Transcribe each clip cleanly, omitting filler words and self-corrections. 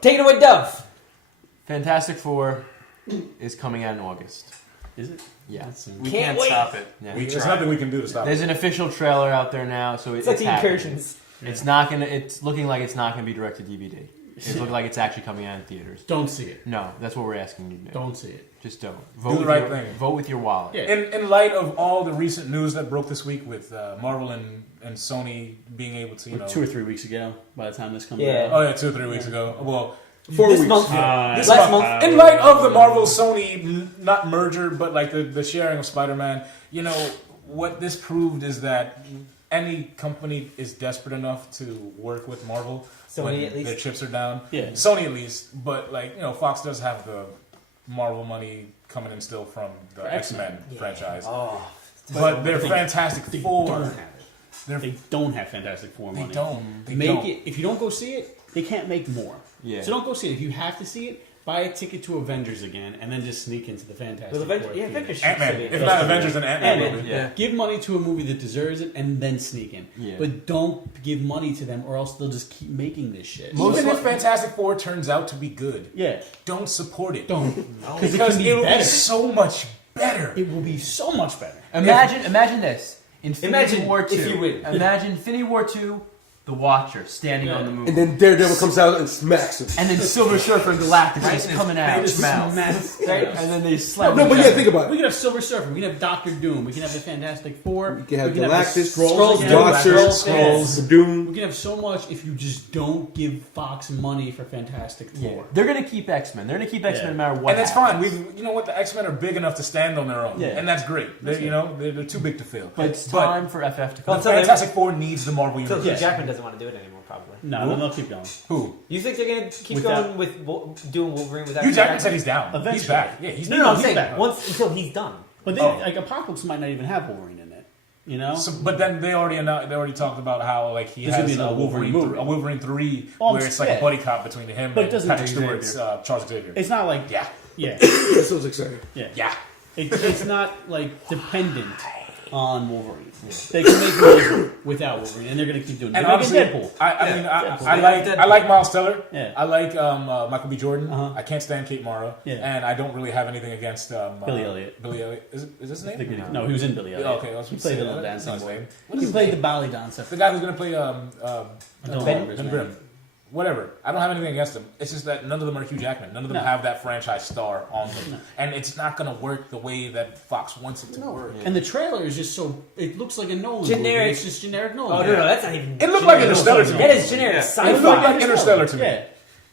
Take it away, Dove. Fantastic Four is coming out in August. Is it? Yeah. We Can't can't wait. stop it. Yeah. There's nothing we can do to stop There's it. an official trailer out there now, so It's like the happening. incursions. It's not gonna. It's looking like it's not gonna be direct to DVD. It's looking like it's actually coming out in theaters. Don't see it. No, that's what we're asking you to do. Don't see it. Just don't. Do the right thing. Vote with your wallet. Yeah. In light of all the recent news that broke this week with Marvel and Sony being able to, 2 or 3 weeks ago, by the time this comes Yeah. out. Oh yeah, 2 or 3 weeks ago. Well, 4 this weeks. month. Last month. month. In light of the Marvel Sony not merger, but like the sharing of Spider-Man, what this proved is that any company is desperate enough to work with Marvel Sony when at least. their chips are down. Yeah. Sony at least, but Fox does have the Marvel money coming in still from the X-Men franchise. Oh, But they're Fantastic They Four. don't have it. They don't have Fantastic Four They money. don't. They Make don't. it. If you don't go see it, they can't make more. Yeah. So don't go see it. If you have to see it, buy a ticket to Avengers again, and then just sneak into the Fantastic well, Four. Avengers should Ant-Man. be If not Avengers, then Ant-Man. Ant-Man. movie. Yeah. Give money to a movie that deserves it, and then sneak in. Yeah. But don't give money to them, or else they'll just keep making this shit. Even if Fantastic Four turns out to be good, Yeah. don't support it. Don't. Because it can be it'll better. be so much better. It will be so much better. Imagine this. Infinity Imagine War 2. if you win. Imagine Infinity War 2, the Watcher standing on the moon. And then Daredevil comes out and smacks him. And then Silver Surfer and Galactus just coming out of his mouth. Right? And then they slap No, each but yeah, other. think about We it. can have Silver Surfer. We can have Doctor Doom. We can have the Fantastic Four. You can have the Galactus, Skrulls again. Watcher, Skrulls. Skrulls, Doom. We can have so much if you just don't give Fox money for Fantastic Four. Yeah. They're going to keep X-Men. They're going to keep X-Men Yeah. no matter what And that's happens. fine. You know what? The X-Men are big enough to stand on their own. Yeah. And that's great. They're too big to fail. But it's time for FF to But come. Fantastic Four needs the Marvel So Universe. Hugh Jackman doesn't want to do it anymore, probably. No, then they'll keep going. Who? You think they're gonna keep Without- going with doing Wolverine without Hugh Jackman said he's down. Eventually. He's back. Yeah, he's No, I'm he's saying back. once until he's done. But they, like Apocalypse might not even have Wolverine in it. You know? So, but then they already talked about how like he There's gonna has be a another Wolverine, Wolverine movie. a Wolverine 3 Oh, where it's like yeah. a buddy cop between him But it and doesn't Patrick have Stewart's Charles Xavier. It's not like Yeah. yeah, That sounds exciting. yeah. Yeah. It's not like dependent on Wolverine. They can make movies without Wolverine, and they're gonna keep doing it. And They're honestly, making Deadpool. I like Miles Teller. Yeah. I like Michael B. Jordan. Uh-huh. I can't stand Kate Mara. Yeah. And I don't really have anything against Billy Elliot. Billy Elliot. Is this his I think name? no, he was in Billy Elliot. Okay, I was He gonna played say the little that. dancing That's not his boy. name. What is He his played name? the ballet dancer. The guy who's gonna play I don't remember his Ben name. Grimm. Whatever. I don't have anything against them. It's just that none of them are Hugh Jackman. None of them No. have that franchise star on them. No. And it's not going to work the way that Fox wants it to work. And the trailer is just so. It looks like a Nolan Generic. movie. It's just generic Nolan. Oh no, that's not even. It looked like generic. Interstellar to me. That is generic It sci-fi. looked like Interstellar to me. Yeah.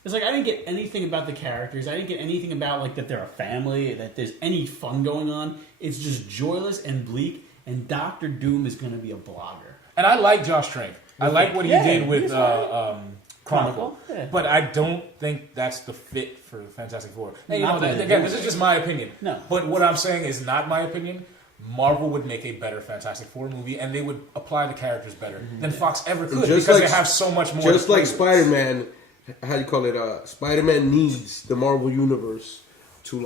It's like I didn't get anything about the characters. I didn't get anything about like that they're a family, that there's any fun going on. It's just joyless and bleak. And Doctor Doom is going to be a blogger. And I like Josh Trank. I like what he Yeah, did with he's fine. Chronicle. Yeah. But I don't think that's the fit for Fantastic Four. And, Not that again, it this is. is just my opinion. No. But what I'm saying is not my opinion. Marvel would make a better Fantastic Four movie, and they would apply the characters better than Fox ever could just because like- they have so much more. Just to like play with. Spider-Man, how do you call it? Spider-Man needs the Marvel Universe to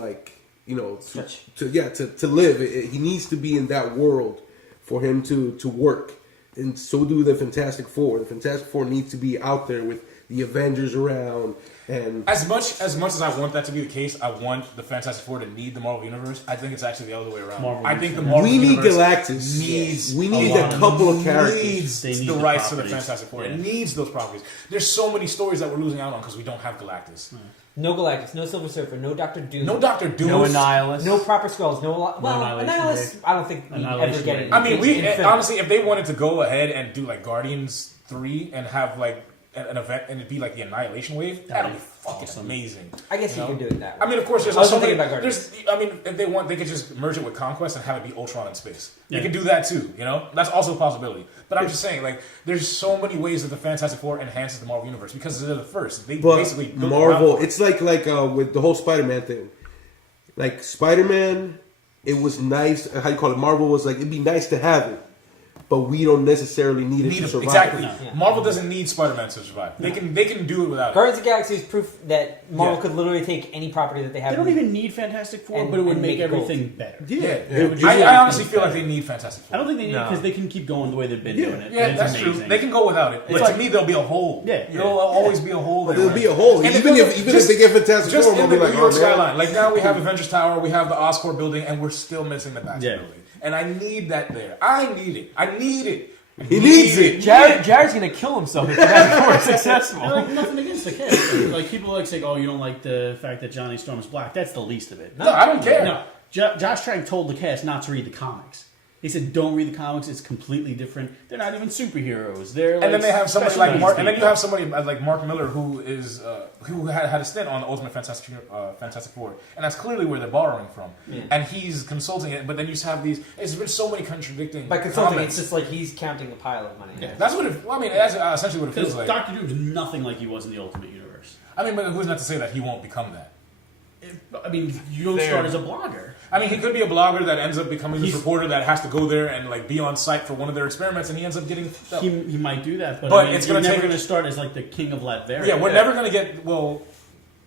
to live. He needs to be in that world for him to work. And so do the Fantastic Four. The Fantastic Four needs to be out there with the Avengers around. And As much as I want that to be the case, I want the Fantastic Four to need the Marvel Universe. I think it's actually the other way around. Marvel I think the needs Marvel we need Universe Galactus. needs We need a a couple of characters. needs They need the the rights to the properties. Fantastic Four. It Yeah. needs those properties. There's so many stories that we're losing out on because we don't have Galactus. No Galactus, no Silver Surfer, no Doctor Doom, No Doctor Doom. No Annihilus. no proper Skrulls, no. Well, Annihilation Annihilus, I don't think we ever Annihilation get Ray. it. I mean, we in film. honestly, if they wanted to go ahead and do like Guardians 3 and have like an event and it'd be like the Annihilation Wave, that'd be fucking awesome. amazing. I guess you know? can do it that way. I mean, of course, there's I was also thinking about Guardians. if they want, they could just merge it with Conquest and have it be Ultron in space. They Yeah. could do that too. You know, that's also a possibility. But I'm just saying, like, there's so many ways that the Fantastic Four enhances the Marvel universe because they're the first. They But basically built Marvel, around it. it's like with the whole Spider-Man thing. Like Spider-Man, it was nice. How you call it? Marvel was like, it'd be nice to have it, but we don't necessarily need it to survive. Exactly. No. Yeah. Marvel doesn't need Spider-Man to survive. They can do it without it. Guardians of the Galaxy is proof that Marvel Yeah. could literally take any property that they have. They don't even need Fantastic Four, And- but it would and make make it gold. everything better. Yeah. It would just I make honestly things feel like better. they need Fantastic Four. I don't think they need it No. because they can keep going the way they've been Yeah. doing it. Yeah, It's that's amazing. true. They can go without it, but It's to like- me, there'll be a hole. Yeah. There'll always be a hole there. There'll be a hole. And Even if they get Fantastic just Four, in we'll the be like, New York oh, man. skyline. Like now we have Avengers Tower, we have the Oscorp building, and we're still missing the Baxter Yeah. building. And I need that there. I need it. I need it. He needs it. Jared's gonna kill himself if Fantastic Four is successful. Like, nothing against the cast. Like people like say, "Oh, you don't like the fact that Johnny Storm is black." That's the least of it. No, I don't care. No, Josh Trank told the cast not to read the comics. He said, "Don't read the comics. It's completely different. They're not even superheroes. They're like And then they have somebody special like needs Mark, and then you people." have somebody like Mark Miller who is who had a stint on Ultimate Fantastic Four, and that's clearly where they're borrowing from. And he's consulting it, but then you just have these. There's been so many contradicting. By consulting, comments. it's just like he's counting a pile of money. Yeah. That's what it. Well, I mean, that's essentially what it feels Because like. Doctor Doom's nothing like he was in the Ultimate Universe. I mean, but who's not to say that he won't become that? I mean, you don't Fair. start as a blogger. I mean, he could be a blogger that ends up becoming this He's- reporter that has to go there and like be on site for one of their experiments, and he ends up getting. He might do that, but, But I mean, it's you're gonna never take- going to start as like the king of Latveria. Yeah, we're never gonna get. Well,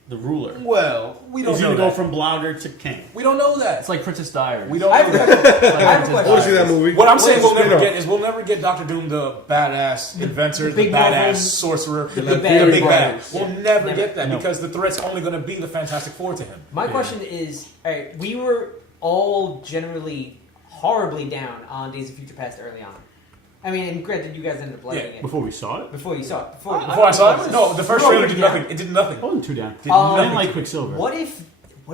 the ruler. we don't He's know going to go that. from blogger to king. We don't know that. It's like Princess Diaries. We don't I have know a that. question. I have a I want to see question. that movie. What I'm saying What's we'll the never spin-off? get is we'll never get Doctor Doom, the badass inventor, the big badass Marvel- sorcerer, the big big bad. bad. We'll never Never. get that No. because the threat's only going to be the Fantastic Four to him. My question is, all right, we were all generally horribly down on Days of Future Past early on. I mean, and granted, you guys ended up liking it Before we saw it? before you saw it. Before I saw it, no, the first We're trailer already did down. nothing. It did nothing. I wasn't too down. I Um, didn't like Quicksilver. What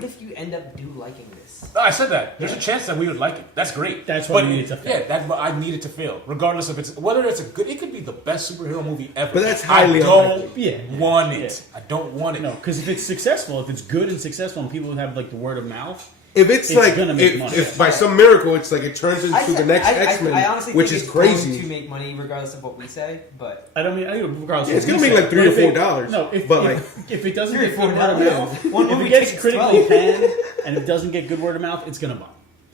if you end up liking this? No, I said that. There's a chance that we would like it. That's great. That's why but we need it to fail. Yeah, but I need it to fail, regardless of it's whether it's a good. It could be the best superhero movie ever. But that's highly I don't unlikely. Yeah. want it. I don't want it. No, because if it's successful, if it's good and successful, and people have like the word of mouth, If it's, It's like, gonna make if, money. if by some miracle it's like it turns into the next I X-Men, honestly which think is it's going crazy. to make money regardless of what we say, but I don't mean regardless. Yeah, it's of what gonna we make say. like $3 or But if it- $4. No, if it doesn't $3 get or good word of $4. mouth, One if it movie gets ticket's critically 12. panned and it doesn't get good word of mouth, it's gonna bomb.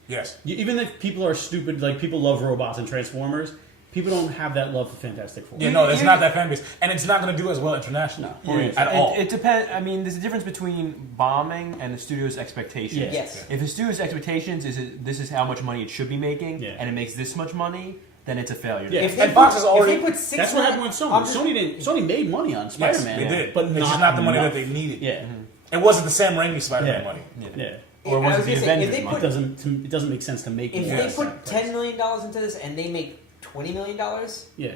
Yes. Even if people are stupid, like people love robots and Transformers, people don't have that love for Fantastic Four. Yeah, no, that's not that fan base, and it's not going to do as well internationally at all. It depends. I mean, there's a difference between bombing and the studio's expectations. Yeah. yes. If the studio's expectations this is how much money it should be making, Yeah. and it makes this much money, then it's a failure. Yeah. If And they Fox put- has already- If they put six That's what happened with Sony. I'm just- Sony made money on Yes, Spider-Man. they did, but it's just not the money enough. that they needed. Yeah, It wasn't the Sam Raimi Spider-Man Yeah. money. yeah. Or I was it was the gonna say, if Avengers they money? put- It doesn't make sense to make. If it they that put price. $10 million into this and they make $20 million, Yeah,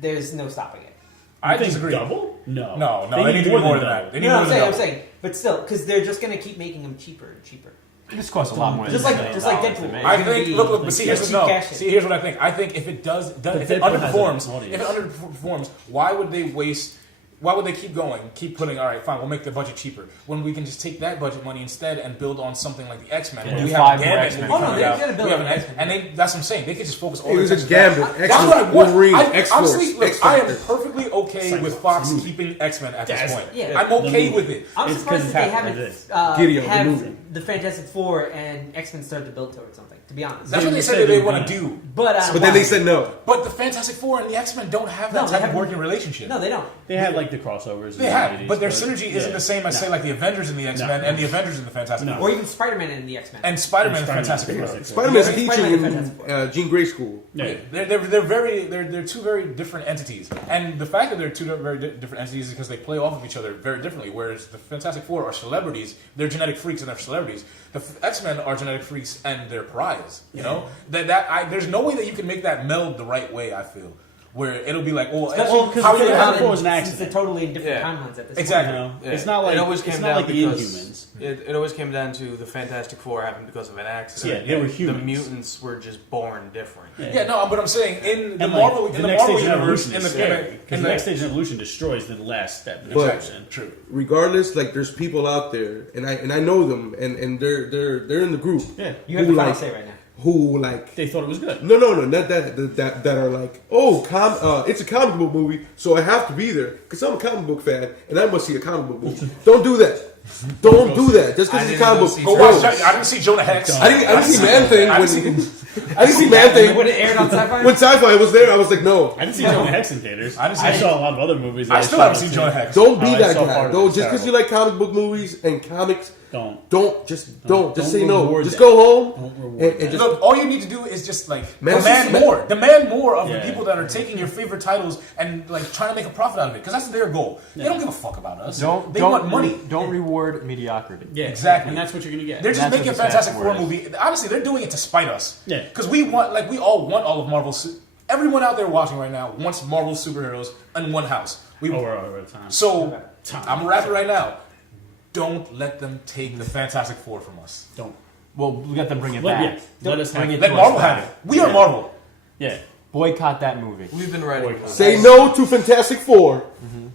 there's no stopping it. I You think disagree. Double? No, No, they need to do more than that. They need more I'm than saying, double. but still, because they're just going to keep making them cheaper and cheaper. This costs a lot more. Just than like- $1 just like million to Deadpool. make. I It's think. gonna Look. be But see, like here's cheap no. cash in. See, here's what I think. I think if it does, if it Deadpool has underperforms, an audience. if it underperforms, why would they waste? Why would they keep going? Keep putting. All right, fine. We'll make the budget cheaper when we can just take that budget money instead and build on something like the X-Men. Yeah. Where we Five have more Gambit X-Men movie coming coming out. out. They're gonna We have an build X, and that's what I'm saying. They could just focus all It their was a attention to that. Gambit, That's what I X-Men, want. Wolverine, Honestly, X-Force, look, I am X-Factor. perfectly okay with Fox keeping X-Men at this Yes. point. Yeah. I'm okay The with it. I'm It's surprised 'cause that they it's happening haven't as Gideon, the have movie. the Fantastic Four and X-Men start to build towards something, to be honest. That's what they said said that they they want were to do. But But then they said no. But the Fantastic Four and the X-Men don't have that No, they type of haven't. working relationship. No, they don't. They had like the crossovers. They in the have, 80s, but their synergy isn't yeah. the same as No. say like the Avengers and the X-Men No. and the Avengers and the Fantastic No. Four Or even Spider-Man and the X-Men. and Spider-Man and Spider-Man Fantastic and Four. Fantastic Spider-Man's Yeah, teaching Spider-Man in Fantastic Jean Grey school. Yeah. They're two very different entities, and the fact that they're two very different entities is because they play off of each other very differently. Whereas the Fantastic Four are celebrities, they're genetic freaks and they're celebrities. The X-Men are genetic freaks and they're pariahs. You know there's no way that you can make that meld the right way. I feel where it'll be like, well, Especially because how are you the gonna have Fantastic Four was an since accident. they're totally in different Yeah. timelines at this Exactly. You know? Yeah. It's not like it always it's came not down like the because Inhumans. it always came down to the Fantastic Four happened because of an accident. Yeah, they were The humans. mutants were just born different. Yeah, no, but I'm saying in the And, Marvel like, in the next Marvel stage of universe evolution in is the scary, in because the next stage of evolution destroys the last step. in But- evolution. true. Regardless, like there's people out there, and I know them, and they're in the group. Yeah, You have Who, the final like, say right now. Who like they thought it was good. no, not that are like, oh, it's a comic book movie, so I have to be there because I'm a comic book fan and I must see a comic book movie. Don't do that. Don't do that. Just because it's a comic book. Go watch. I didn't see Jonah Hex. I didn't see Man Thing I when didn't I didn't see Man Thing When it aired on Sci-Fi? when Sci-Fi was there. I was like, no, I didn't see Jonah Hex in theaters. I didn't see I it. saw a lot of other movies. I still haven't seen Jonah Hex. don't be Oh, I that saw guy. part of it. Don't It's just because you like comic book movies and comics. Don't. Just Don't say no. reward Just that. go home Don't reward and that. just Look, all you need to do is just like Man, demand man- more. Demand more of the Yeah. people that are taking your favorite titles and like trying to make a profit out of it because that's their goal. They don't give a fuck about us. They want money. Don't reward mediocrity. Yeah, Exactly. And that's what you're gonna get. They're just That's making a what the Fantastic Fantastic Four Four movie. Honestly, they're doing it to spite us. Yeah. Because we all want all of Marvel's. Everyone out there watching right now wants Marvel superheroes in one house. over time. So Time. I'm gonna wrap it right now. Don't let them take the Fantastic Four from us. Don't. Well, let them bring it Let, back. yeah, let us Bring have it Let to Marvel us have back. it. We are Marvel. Yeah. Boycott that movie. We've been writing. say no to Fantastic Four.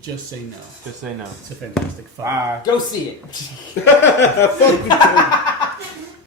Just say no. Just say no. It's a Fantastic Five. Go see it. Fuck you, Tony.